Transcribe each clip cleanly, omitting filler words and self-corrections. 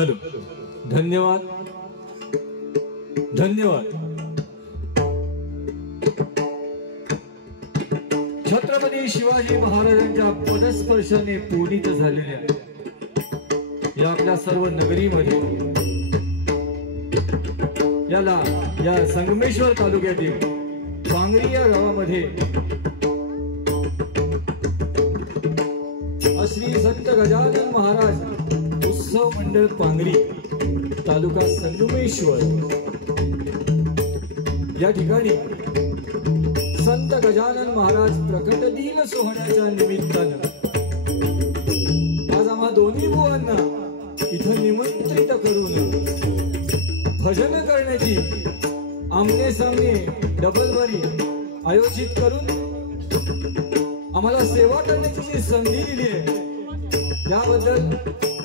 Hello, धन्यवाद धन्यवाद. छत्रपती शिवाजी महाराजांच्या पदस्पर्शाने पुनीत झालेल्या या आपल्या सर्व नगरीमध्ये या संगमेश्वर तालुक्यातील पांगरी या गावामध्ये श्री संत गजानन महाराज उत्सव मंडळ पांगरी तालुका संगमेश्वर या ठिकाणी संत गजानन महाराज प्रकट दिन सोहळ्याच्या निमित्तानं आज आम्हा दोन्ही बुवांना इथं निमंत्रित करून भजन करण्याची आमने सामने डबलवारी आयोजित करून आम्हाला सेवा करण्याची जी संधी दिली आहे त्याबद्दल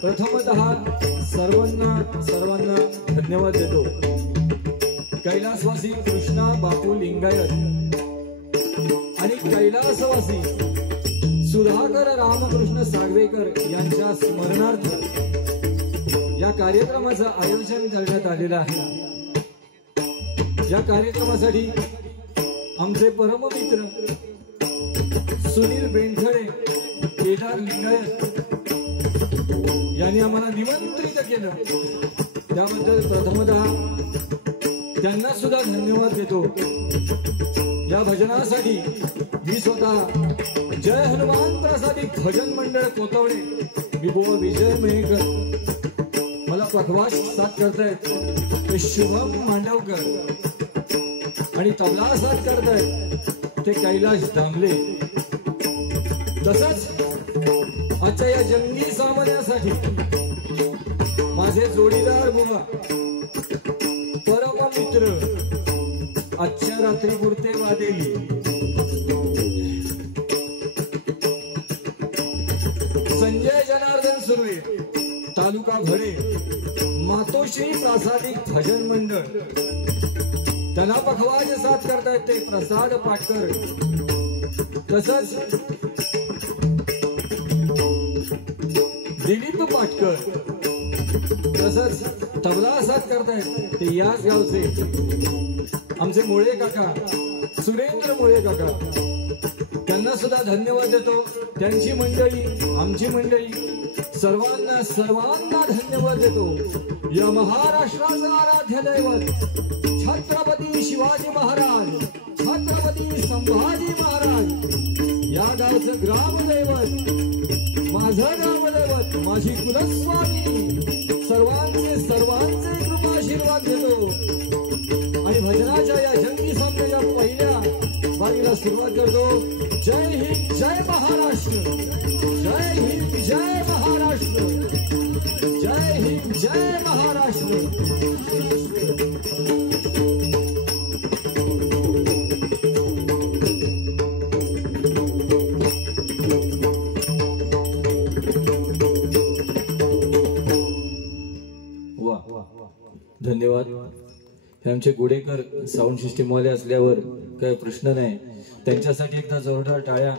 प्रथमतः सर्वांना धन्यवाद देतो. कैलासवासी कृष्णा बापू लिंगायत आणि कैलासवासी सुधाकर रामकृष्ण सागवेकर यांच्या स्मरणार्थ या कार्यक्रमाचं आयोजन करण्यात आलेलं आहे. या कार्यक्रमासाठी आमचे परममित्र सुनील बेंडखळे केदार लिंगायत यांनी आम्हाला निमंत्रित केलं. त्याबद्दल प्रथमतः त्यांना सुद्धा धन्यवाद देतो. या भजनासाठी मी स्वतः जय हनुमान प्रसादी भजन मंडळ कोतवडे मी बुवा विजय मेहकर, मला पखवाज साथ करतायत ते शुभम मांडवकर आणि तबला साथ करतायत ते कैलाश दामले. तसंच आजच्या या जंगी सामन्यासाठी माझे जोडीदार बुवा परम मित्र आजच्या रात्री पुरते वादेली संजय जनार्दन सुर्वे तालुका भडे मातोश्री प्रासादिक भजन मंडळ त्यांना पखवाज साथ करतायत ते प्रसाद पाटकर. तसंच दिलीप पाटकर, तसंच तबला साथ करतायत ते याच गावचे आमचे मुळे काका सुरेंद्र मुळे काका. त्यांना सुद्धा धन्यवाद देतो. त्यांची मंडळी आमची मंडळी सर्वांना धन्यवाद देतो. या महाराष्ट्राचं आराध्य दैवत छत्रपती शिवाजी महाराज, छत्रपती संभाजी महाराज या गावचं ग्रामदैवत, माझं ग्रामदैवत, माझी कुलस्वामी सर्वांचे कृपाशीर्वाद घेतो आणि भजनाच्या या जंगी सामन्याच्या पहिल्या वारीला सुरुवात करतो. जय हिंद जय महाराष्ट्र, जय हिंद जय महाराष्ट्र, जय हिंद जय महाराष्ट्र. धन्यवाद. हे आमचे गुडेकर साऊंड सिस्टीम वाले असल्यावर काही प्रश्न नाही. त्यांच्यासाठी एकदा जोरदार टाळ्या.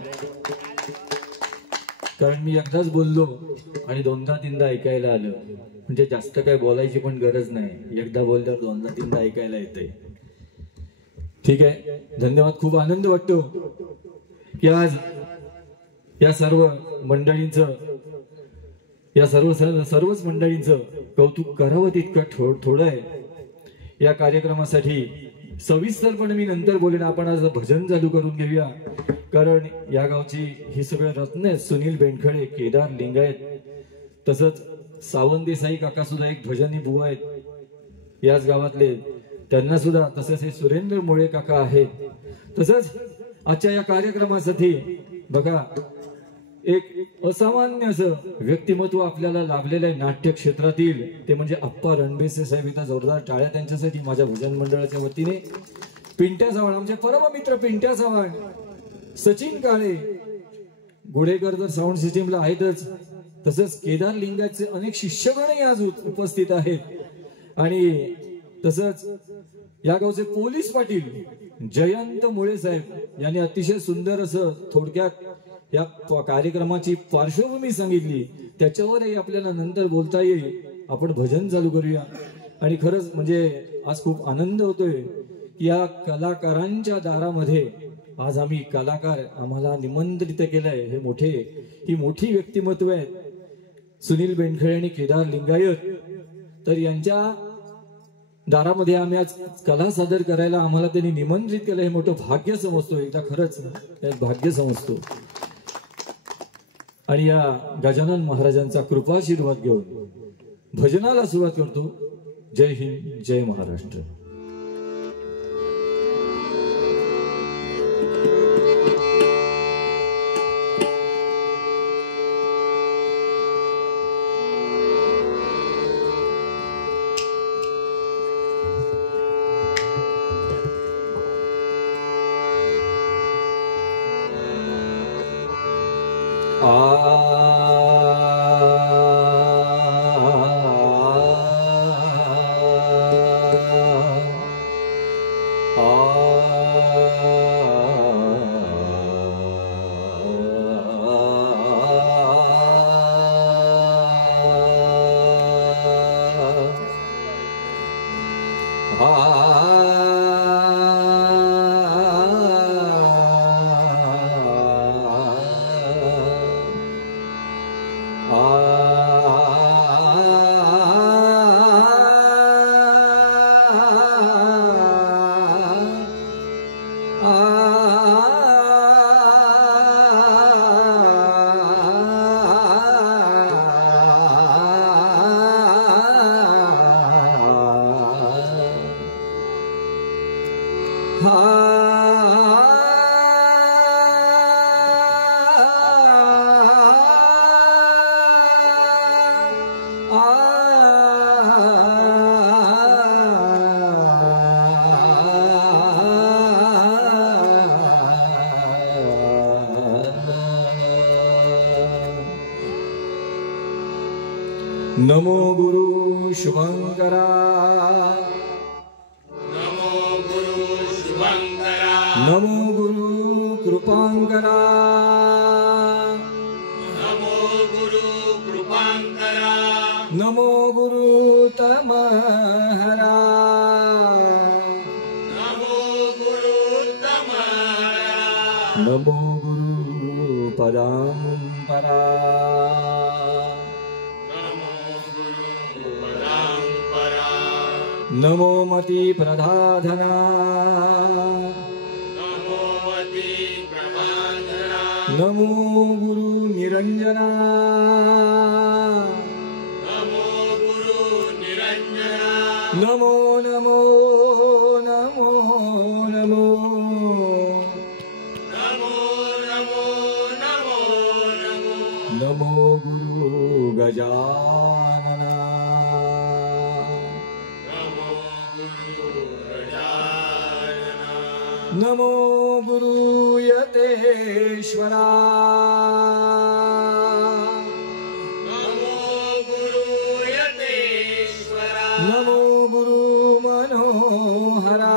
कारण मी एकदाच बोललो आणि दोनदा तीनदा ऐकायला आलं, म्हणजे जास्त काही बोलायची पण गरज नाही. एकदा बोलल्यावर दोनदा तीनदा ऐकायला येतंय. ठीक आहे, धन्यवाद. खूप आनंद वाटतो की आज या सर्व मंडळींचं सर्वच मंडळींचं कौतुक करावं तितकं थोडं आहे. या कार्यक्रमासाठी सविस्तरपणे मी नंतर बोलेन. आपण आज भजन चालू करून घेऊया. कारण या गावची ही सगळे रत्न आहेत. सुनील बेंडखळे, केदार लिंगायत, तसंच सावंत देसाई काका सुद्धा एक भजनी बुवा आहेत याच गावातले, त्यांना सुद्धा. तसंच हे सुरेंद्र मुळे काका आहेत. तसंच आजच्या या कार्यक्रमासाठी बघा एक असामान्य असं व्यक्तिमत्व आपल्याला लाभलेलं आहे नाट्य क्षेत्रातील, ते म्हणजे अप्पा रणबेसे साहेब. इथं जोरदार टाळ्या त्यांच्यासाठी माझ्या भजन मंडळाच्या वतीने. पिंट्या चव्हाण, आमचे परम मित्र पिंट्या चव्हाण, सचिन काळे, गुडेकर तर साऊंड सिस्टीमला आहेतच. तसंच केदार लिंगाचे अनेक शिष्यगणही आज उपस्थित आहेत. आणि तसंच या गावचे पोलीस पाटील जयंत मुळे साहेब यांनी अतिशय सुंदर असं थोडक्यात या कार्यक्रमाची पार्श्वभूमी सांगितली. त्याच्यावरही आपल्याला नंतर बोलता येईल. आपण भजन चालू करूया. आणि खरंच म्हणजे आज खूप आनंद होतोय की या कलाकारांच्या दारामध्ये आज आम्ही कलाकार आम्हाला निमंत्रित केलंय. हे ही मोठी व्यक्तिमत्व आहेत सुनील बेंडखळे आणि केदार लिंगायत. तर यांच्या दारामध्ये आम्ही आज कला सादर करायला आम्हाला त्यांनी निमंत्रित केलं. हे मोठं भाग्य समजतो. एकदा खरंच भाग्य समजतो. आणि या गजानन महाराजांचा कृपाशीर्वाद घेऊन भजनाला सुरुवात करतो. जय हिंद, जय महाराष्ट्र. नमो गुरु शुभंकरा, नमो गुरु शुभंकरा, नमो गुरु कृपांकरा, नमो गुरु कृपांकरा, नमो गुरु तमहरा, नमो गुरु तमहरा, नमो गुरु परांपरा, नमो मति प्रधाधना, नमो मति प्रधाधना, नमो गुरु निरंजना, नमो गुरु निरंजना, नमो नमो नमो नमो, नमो नमो नमो नमो, नमो गुरु गजानना, नमो गुरु यतेश्वरा, नमो गुरु यतेश्वरा, नमो गुरु मनोहरा,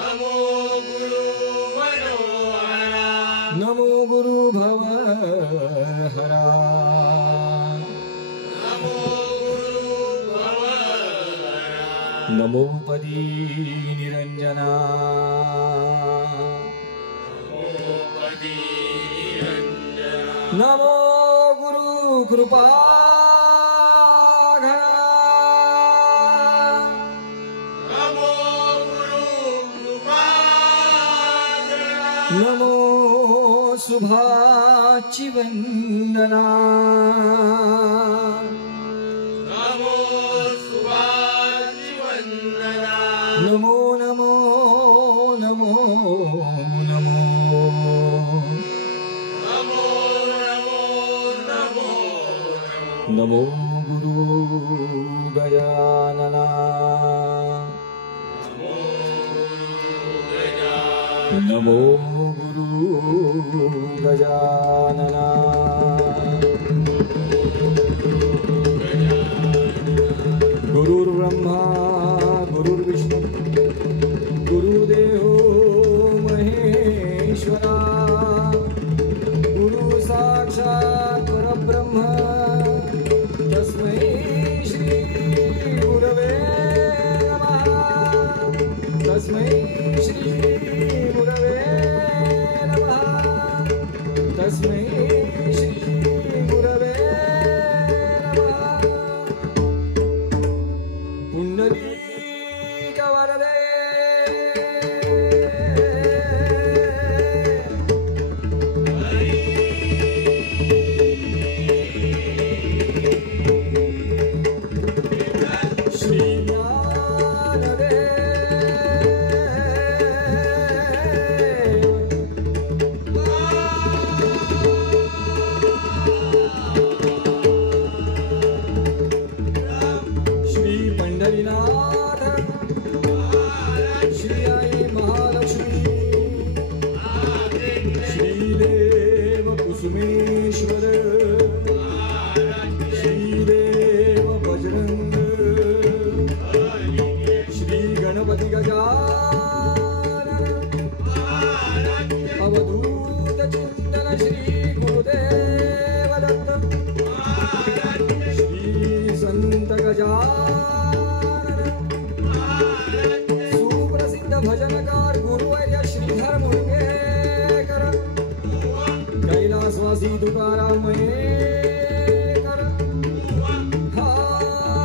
नमो गुरु मनोहरा, नमो गुरु भवहरा, नमो गुरु भवहरा, नमो पदी निरंजना, नमो पदी निरंजना, नमो गुरु कृपा, नमो गुरु कृपागरा, नमो शुभाची वंदना, नमो सुभाषि वंदना, नमो नमो नमो नमो, नमो नमो नमो नमो, नमो गुरु गजानना, नमो गुरु गजानन, नमो गुरु गजानना, गुरुर्ब्रह्मा गुरुर्विष्णु गुरुदेवो महेश्वरा, गुरु साक्षात् परब्रह्म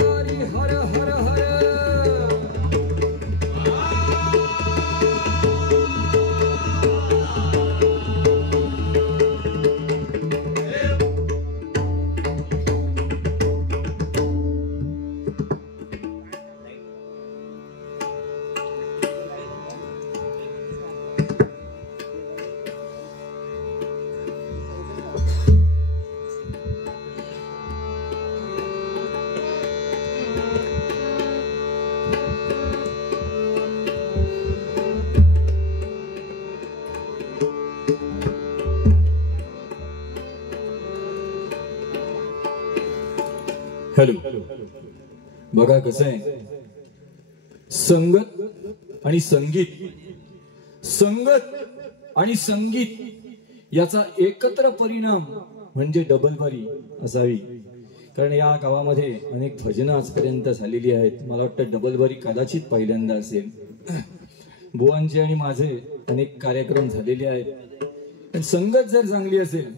हरी हर हर हर हॅलो. बघा कसं आहे, संगत आणि संगीत याचा एकत्र परिणाम म्हणजे डबलबारी असावी. कारण या गावामध्ये अनेक भजनं आजपर्यंत झालेली आहेत. मला वाटतं डबलबारी कदाचित पहिल्यांदा असेल. बुवांचे आणि माझे अनेक कार्यक्रम झालेले आहेत. पण संगत जर चांगली असेल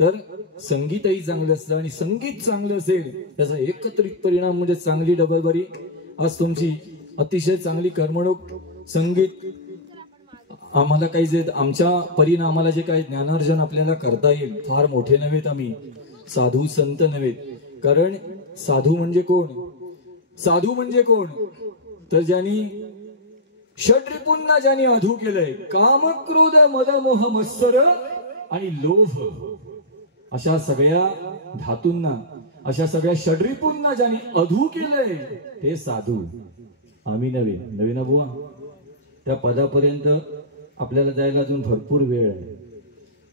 तर संगीतही चांगलं असतं, आणि संगीत चांगलं असेल त्याचा एकत्रित परिणाम म्हणजे चांगली डबलबारी. आज तुमची अतिशय चांगली करमणूक. संगीत आम्हाला काही जे आमच्या परीने आम्हाला जे काही ज्ञानार्जन आपल्याला करता येईल, फार मोठे नव्हेत आम्ही, साधू संत नव्हेत. कारण साधू म्हणजे कोण तर ज्यांनी षड्रिपूंना ज्यांनी अधू केलंय, काम क्रोध मद मोह मत्सर आणि लोभ, अशा सगळ्या धातूंना, अशा सगळ्या षड्रिपूंना ज्यांनी अधू केलंय ते साधू. आम्ही नवे ना बुवा. त्या पदापर्यंत आपल्याला जायला अजून भरपूर वेळ आहे.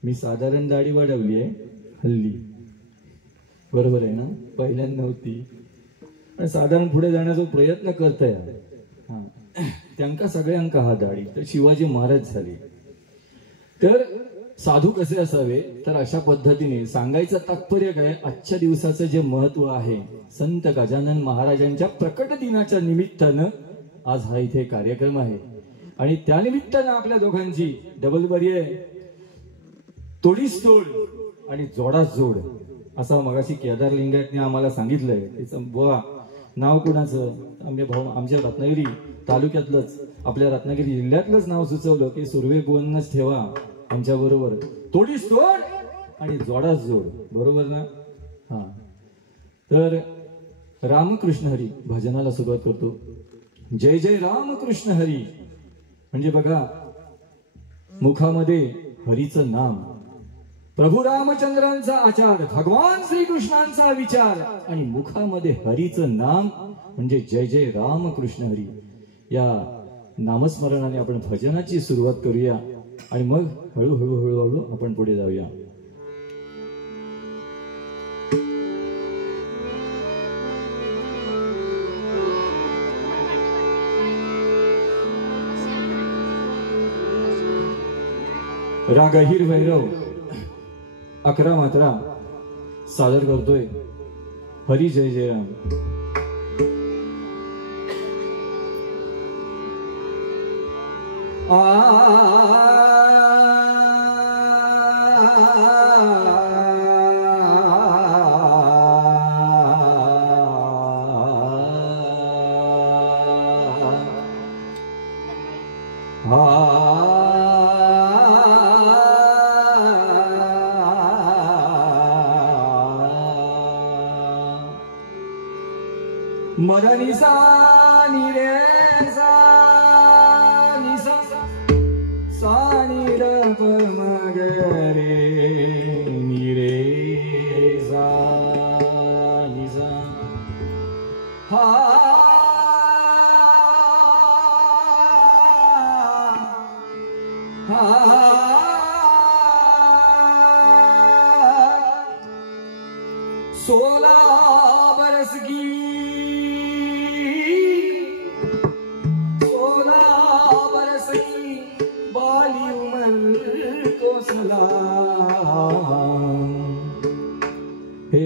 मी साधारण दाढी वाढवली आहे हल्ली, बरोबर आहे ना, पहिल्यांदा नव्हती. आणि साधारण पुढे जाण्याचा प्रयत्न करताय. हा, त्यांका सगळ्यांका हा दाढी. तर शिवाजी महाराज झाले. तर साधू कसे असावे, तर अशा पद्धतीने सांगायचं तात्पर्य काय, आजच्या दिवसाचं जे महत्व आहे, संत गजानन महाराजांच्या प्रकट दिनाच्या निमित्तानं आज हा इथे कार्यक्रम आहे. आणि त्या निमित्तानं आपल्या दोघांची डबलबारी आहे. तोडीस तोड आणि जोडास जोड असं मगाशी केदार लिंगायतने आम्हाला सांगितलंय. त्याचं बुवा नाव कुणाचं, आमच्या रत्नागिरी तालुक्यातलंच, आपल्या रत्नागिरी जिल्ह्यातलंच नाव सुचवलं की सुर्वे बोलणंच ठेवा आमच्या बरोबर. तोडीस तोड आणि जोडास जोड, बरोबर ना. हा, तर रामकृष्ण हरी भजनाला सुरुवात करतो. जय जय रामकृष्ण हरी म्हणजे बघा, मुखामध्ये हरीचं नाम, प्रभू रामचंद्रांचा आचार, भगवान श्रीकृष्णांचा विचार, आणि मुखामध्ये हरीचं नाम म्हणजे जय जय रामकृष्ण हरी. या नामस्मरणाने आपण भजनाची सुरुवात करूया आणि मग हळूहळू आपण पुढे जाऊया. राग अहिर भैरव 11 मात्रा सादर करतोय. हरी जय जय राम. मदनी सा नि रे सा नि सा सा नि र प म ग रे नि रे सा नि सा हा हा 16 बरस की हे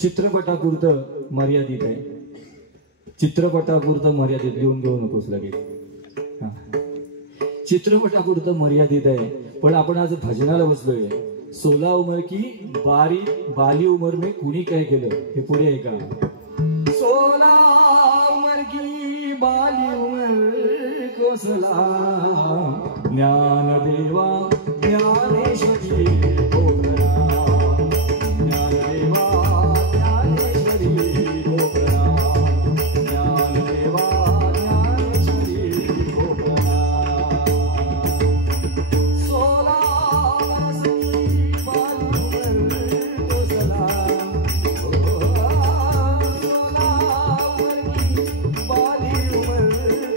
चित्रपटापुरतं मर्यादित आहे. चित्रपटापुरतं मर्यादित, लिहून घेऊ नकोस लगेच. चित्रपटापुरतं मर्यादित आहे. पण आपण आज भजनाला बसलोय. 16 उमर की बाली उमर में कुणी काय केलं हे पुढे आहे का 16 उमर की बाली उमर को सलाम ज्ञानदेवा ज्ञानेश्वरी हो प्रणाम ज्ञानदेवा ज्ञानेश्वरी हो प्रणाम ज्ञानदेवा ज्ञानेश्वरी हो प्रणाम 16 वर्ष की बाली उमर को सलाम 16 उमर की बाली उमर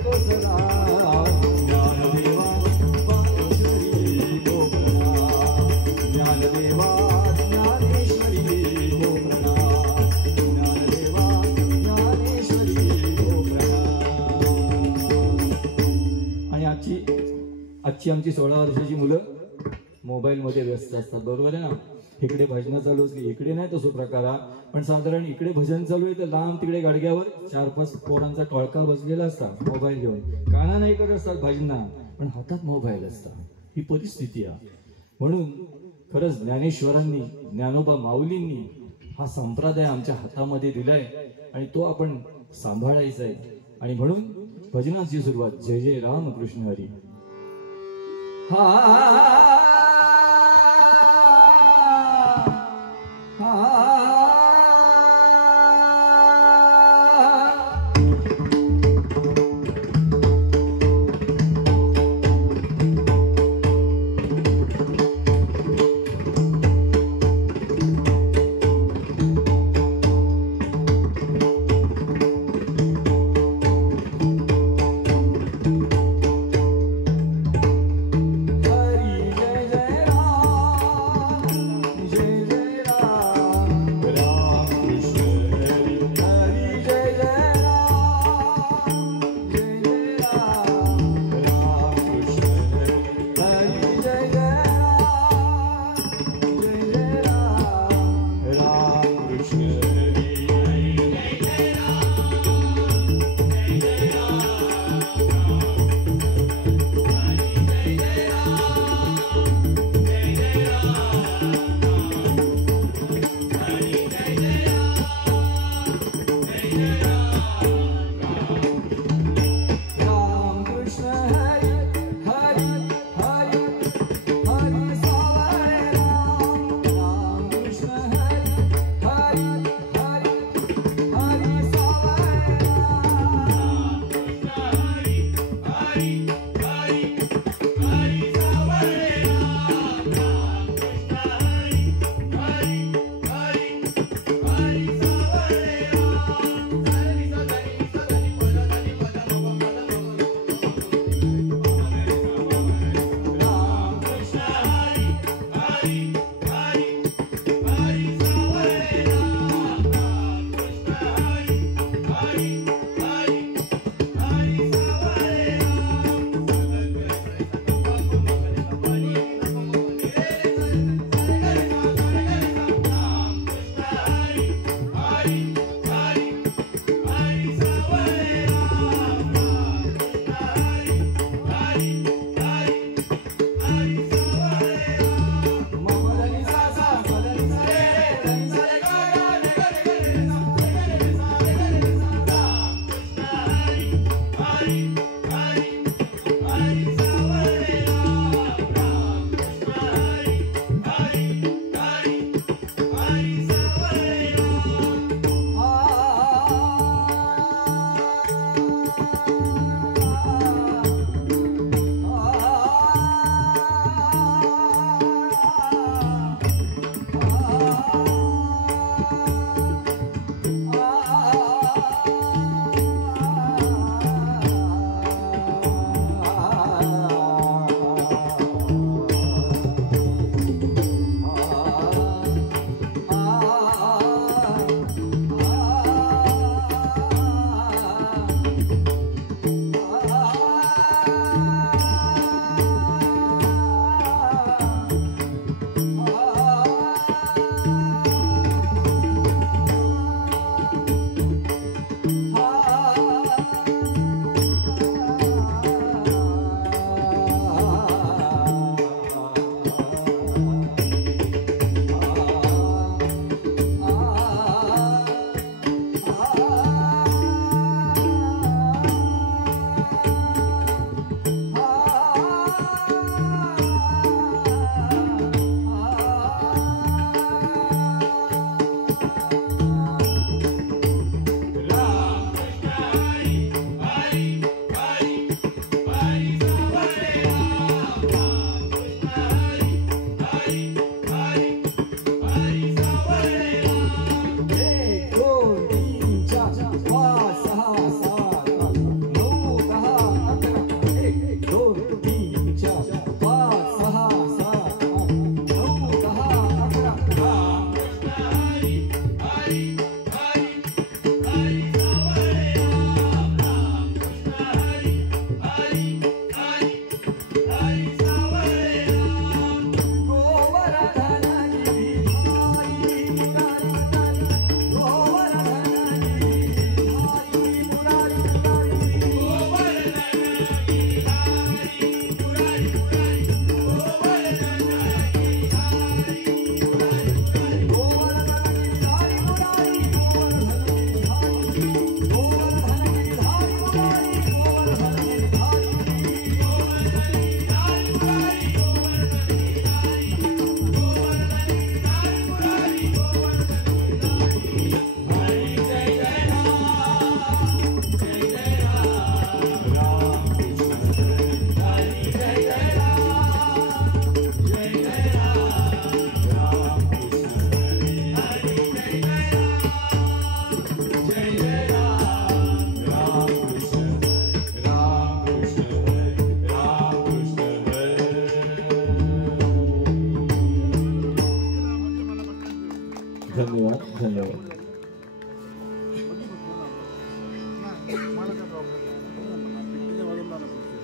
को सलाम ज्ञानदेवा ज्ञानदेवा ज्ञानेश्वरी हो प्रणाम ज्ञानदेवा ज्ञानेश्वरी हो प्रणाम. आणि आजची आमची 16 वर्षाची मुलं मोबाईल मध्ये व्यस्त असतात बरोबर आहे ना इकडे भजन चालू असली इकडे नाही तसो प्रकार हा पण साधारण इकडे भजन चालू आहे तर लांब तिकडे गाडग्यावर 4-5 पोरांचा टोळका बसलेला असता मोबाईल घेऊन काना नाही करत असतात भजना पण हातात मोबाईल असतात ही परिस्थिती आहे. म्हणून खरंच ज्ञानेश्वरांनी ज्ञानोबा माऊलींनी हा संप्रदाय आमच्या हातामध्ये दिलाय आणि तो आपण सांभाळायचा आहे. आणि म्हणून भजनाची सुरुवात जय जय राम कृष्ण हरी.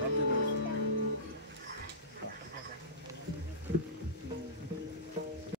रामचंद्र